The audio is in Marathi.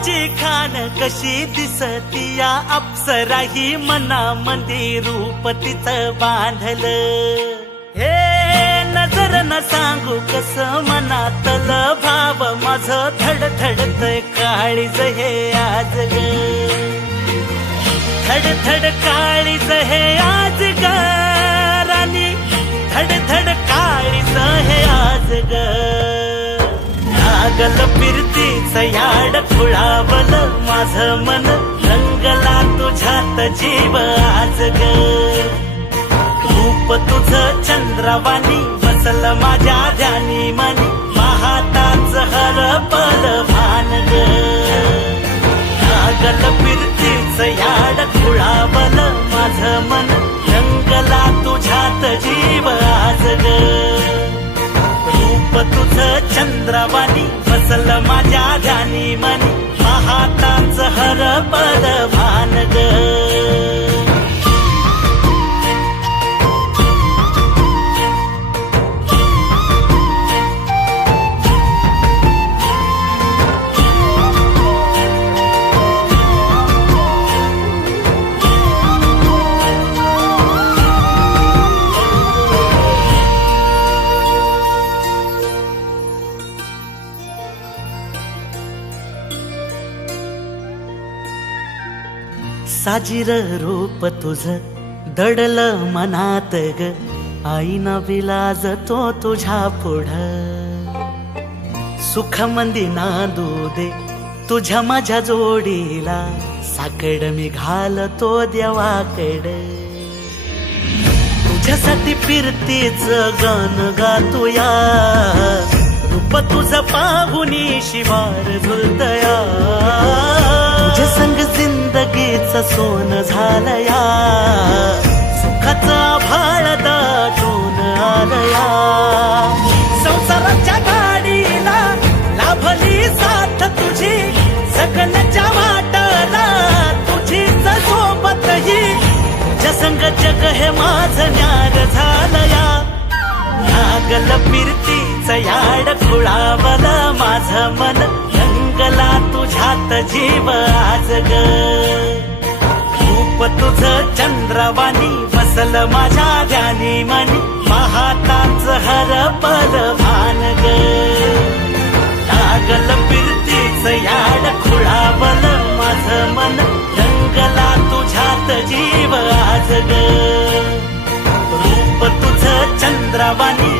रूपाची खान कशी दिसती या अप्सरा ही मनामध्ये रूप तिचं बांधलं. हे नजर न सांगू कस मनातलं भाव माझं धडधडतय काळीज हे आज ग. धडधड काळीज हे आज ग राणी, धडधड काळीज हे आज ग. लागल फिरतीच याड खुळावल माझं मन, रंगला तुझ्यात जीव आज ग. रूप तुझं चंद्रवाणी बसल माझ्या ध्यानी मनी, पाहताच हरपल भान ग. लागल फिरतीच याड खुळावल माझं मन, रंगला तुझ्यात जीव आज ग. रूप तुझं चंद्रवाणी बसल माझ्या ध्यानी मनी, पाहताच हरपल भान ग. साजीर रूप तुझं दडलं मनात ग, आईना विलाज तो तुझ्या पुढं. सुख मंदी नांदू दे तुझ्या माझ्या जोडीला, साकड मी घालतो देवाकड. तुझ्यासाठी फिरतीच गान गातोया, रूप तुझं पाहुनी शिवार झुलतया. तुझ्या संग जिंदगीच सोन झालया, सुखाचा भाळ दाटून आलया. संसाराच्या गाडीला लाभली साथ तुझी, जगण्याच्या वाटला तुझीच सोबत ही. तुझ्या संग जग हे माझं न्यार झालया. लागल फिरतीच याड खुळावल माझं मन, रंगला तुझ्यात जीव आज ग. रूप तुझं चंद्रवाणी बसल माझ्या ध्यानी मनी, पाहताच हरपल भान ग. लागल फिरतीच याड खुळावल माझं मन, रंगला तुझ्यात जीव आज ग. रूप तुझं चंद्रवाणी